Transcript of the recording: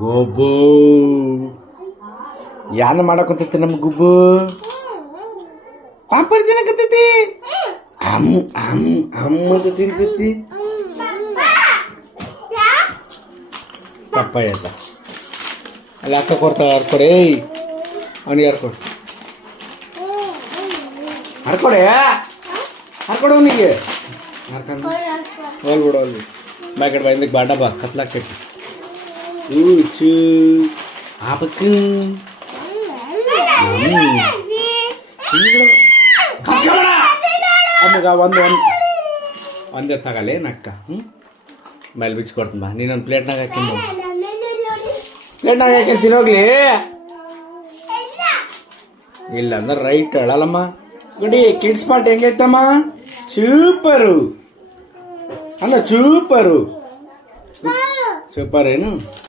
ಗೊಬ್ಬು ಯಾನ ಮಾಡಕತ್ತೈತಿ ನಮ್ಮ ಗುಬ್ಬು ಪಾಪರ್ ತಿನ್ನಕತ್ತೈತಿ ಅಮ್ಮ ತಿಂತೈತಿ ಪಪ್ಪಾಯ ಅಂತ ಅಲ್ಲಿ ಅಕ್ಕ ಕೊಡ್ತಾಳೆ ಹರ್ಕೊಡೆ ಅವನಿಗೆ ಹರ್ಕೊಡೆ ಅವನಿಗೆ ಹರ್ಕೊಂಡು ಹೋಲ್ಬಿಡು ಅಲ್ಲಿ ಬ್ಯಾಕೆಟ್ ಬೈಂದಕ್ಕೆ ಬಾಡ ಬಾ ಕತ್ಲಾಕೈತಿ ಚೂ ಆಪಕ್ಕೆ ಆಮೇಲೆ ಒಂದೇ ತಗಲೇ ನಕ್ಕ ಮೇಲೆ ಬಿಚ್ಕೊಡ್ತೀನಿ ಬಾ ನೀನೊಂದು ಪ್ಲೇಟ್ನಾಗ ಹಾಕಿಂದು ಪ್ಲೇಟ್ನಾಗ ಹಾಕಿ ತಿನ್ನೋಗ್ಲಿ ಇಲ್ಲ ಅಂದ್ರೆ ರೈಟ್ ಹೇಳಲ್ಲಮ್ಮ ಗುಡಿ ಕಿಡ್ಸ್ ಪಾಟ್ ಹೆಂಗೈತಮ್ಮ ಸೂಪರು ಅಲ್ಲ ಸೂಪರು ಏನು